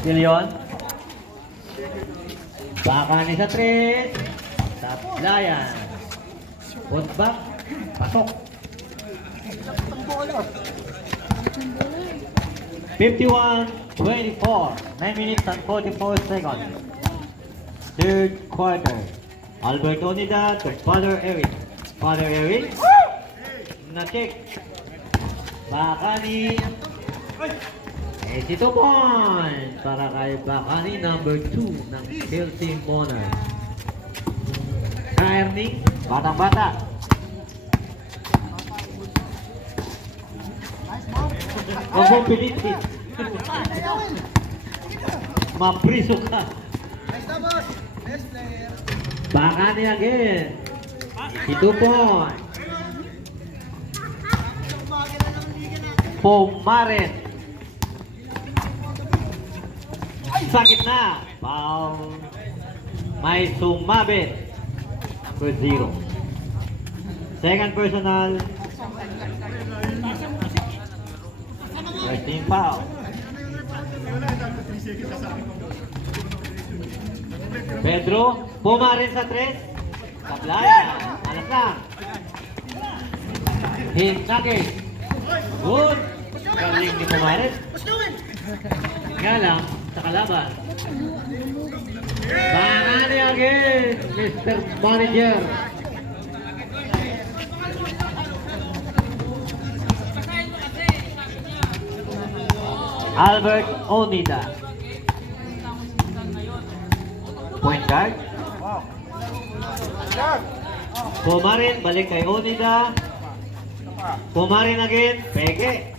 Bilyon. Baka ni sa tres. Sablayan. Putback. Pasok. 51-24. 9 minutes and 44 seconds. Third quarter. Albert Onida to Father Eric. Father Eric. Na-check. Baka ni 82 points para kay Bakani number 2 ng Chelsea Monarchs. Ernie, batang-bata. Huwag mong pilitin. Mapriso ka. Bakani again. 82 points. Pumarin. Sakit na. Foul. May sumabit. For 0. Second personal. First team foul. Pedro. Pumarin sa 3. Sablayan. Alas lang. Hinagin. Good. Galing ni Pumarin. Nga lang, sa kalaban. Bakani again, Mr. Manager. Albert Onida. Point guard. Pumarin, balik kay Onida. Pumarin again, peke.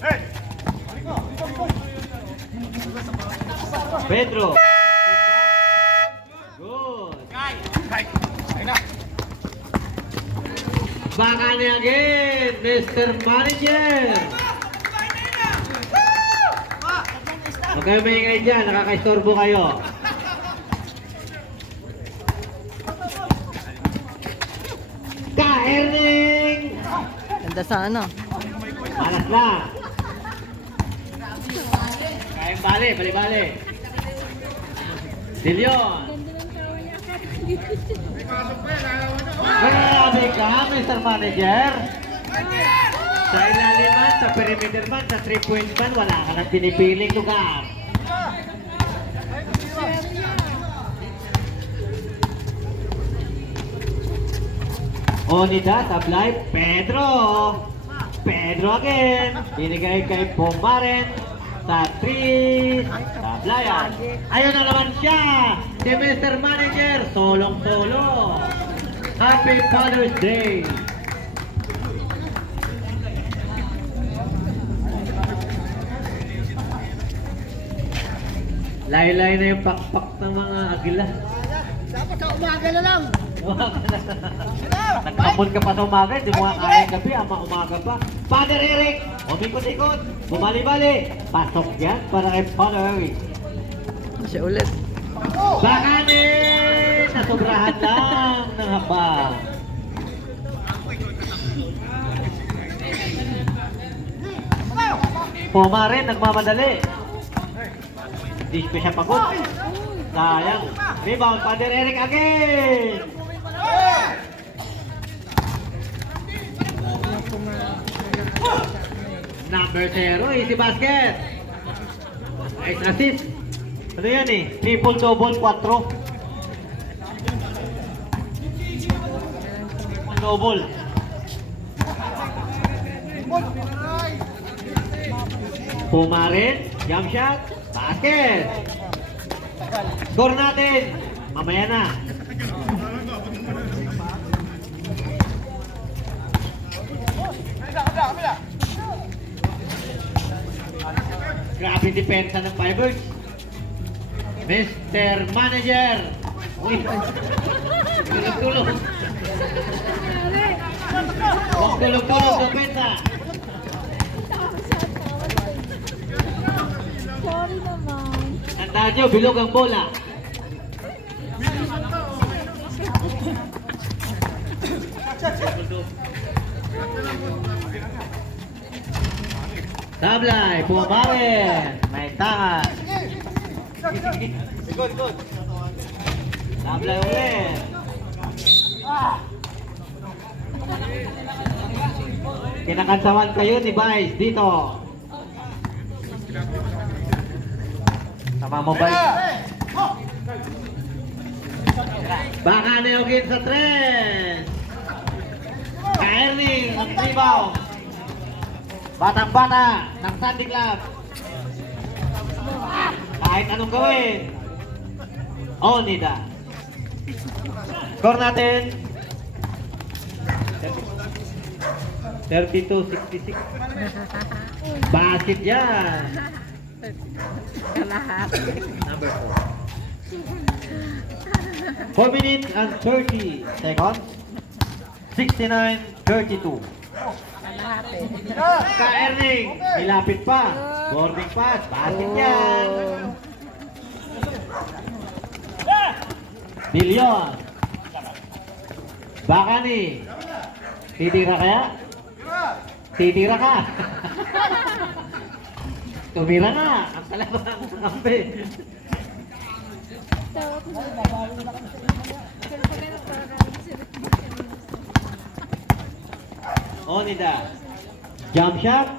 Pedro. Good. Bakani again, Mr. Manager. Huwag kayo maingay dyan, nakakaistorbo kayo. Ka-Erning! Ganda sa ano? Malas lang. Kain bali, bali-bali. Dilyon. Grabe ka, Mr. Manager. Sa ilalim man, sa perimeter man, sa 3-point man, wala ka nang pinipiling lugar. Onida, tablay, Pedro. Pedro again. Binigay kay Pumarin. Sa 3. Tablayan. Ayun na naman siya. Si Mr. Manager. Solong-solo. Happy Father's Day. Laylay na yung pakpak ng mga agila. Dapat sa umaga na lang. Nagkapon ka pa sa umaga, hindi mo kaya gabi, ama umaga pa. Father Eric, umikot-ikot, bumali-bali. Pasok yan para kay Father Eric. Siya ulit. Bakani! Nasobrahan lang ng habang. Pumarin, nagmamadali. Hindi pa siya pagod. Sayang. Rebound, Father Eric again! Number 0, easy basket. Nice assist. Ano yan eh? Triple-double, 4. Double. Pumarin, jump shot, basket. Score natin. Mamaya na. Grabe depensa ng Firebirds. Mr. Manager. Uy. Tulog-tulog. Huwag tulog-tulog depensa. Sorry naman. Tandaan nyo, bilog ang bola. Sablay, Pumaren. May tangan. Sablay ulit. Kinakansawan kayo ni Vice dito. Sama mo Vice. Baka niyogin sa tres. Ka-Erning, rebound. Batang-bata ng Sandy Club. Kahit anong gawin. Onida. Score natin. 32-66. Basket yan. Number 4. 4 minutes and 30 seconds. 69-32. Ka-Erning, nilapit pa. Boarding pass, basket yan. Bilyon. Baka ni. Titira kaya? Titira ka. Tumira nga. Ang kalaban ng kampi. Onida. Jump shot.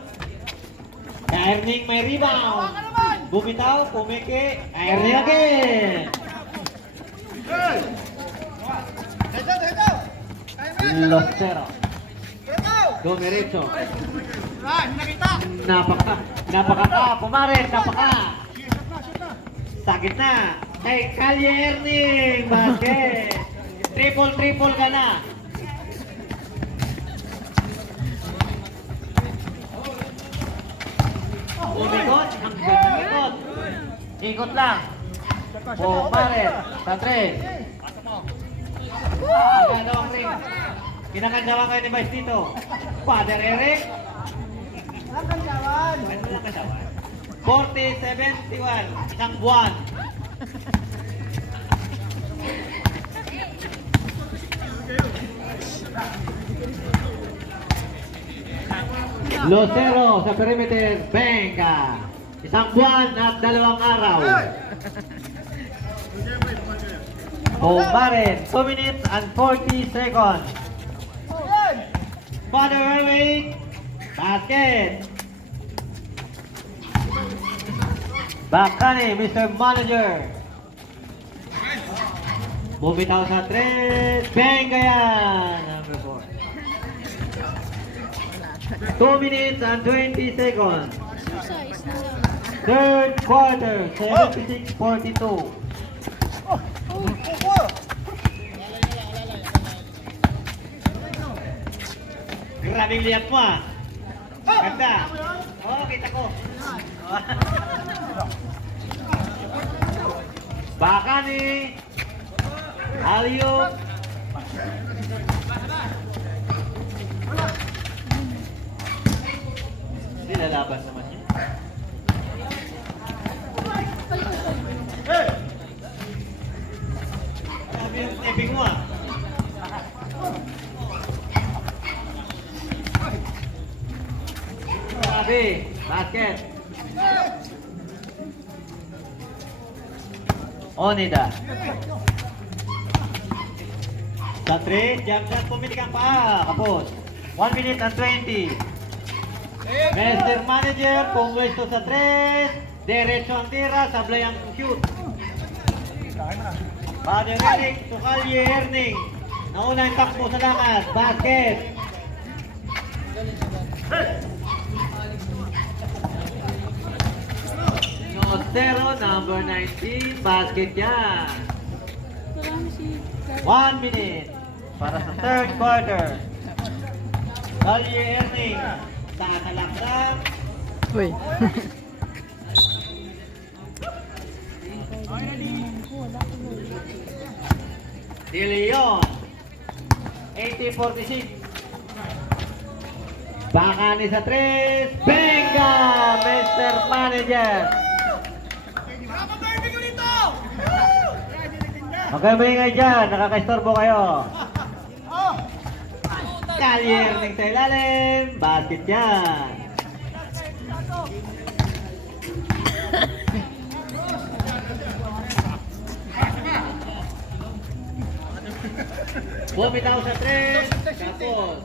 Ka-Erning may rebound. Bumitaw, pumiki. Ka-Erning again. Lostero. Dumiretso. Napaka Pumaren, napaka. Sa gitna. Kay Kalye Erning. Basket. Triple ka na. Umikot, ang ganda ikot. Ikot lang. Pumaren, sa tres. Ginagawang ring. Kinakandawan kayo ni Vice dito. Father Eric. Walang kandawan. 40-71. Isang buwan. Losero sa perimeter. Benga. Isang buwan at 2 araw. Pumaren. 2 minutes and 40 seconds. Father Eric. Basket. Bakani, Mr. Manager. Bumitaw sa tres. Benga yan. Number 4. 2 minutes and 20 seconds. Third quarter. 76-42. Grabing lihat mo ah. Ganda. Oh, kita ko. Baka ni Aliyo. Hindi lalaban naman niya. Sabi yung taping mo ah. Sabi, basket. Onida. Sa 3, jump shot, pumili kang paa. Kapos. 1 minute and 20. Mr. Manager, pumwesto sa 3. Diretso ang tira, sablay ang shoot. Father Eric, Tukalye Erning. Nauna yung takbo sa langas. Basket. Lostero, number 19. Basket yan. 1 minute para sa third quarter. Tukalye Erning. Tatalaksak. Uy. De Leon. 80-46. Bakani sa 3. Benga! Mr. Manager. Magkabingay dyan. Nakakaistorbo kayo. Kalye Erning sa ilalim. Basket yan. Bumitaw sa 3. Tapos.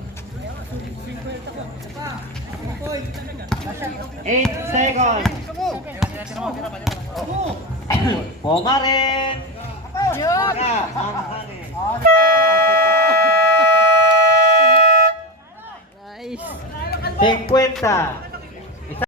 8 seconds. Pumarin. Maka, mamahanin. Nice. 50.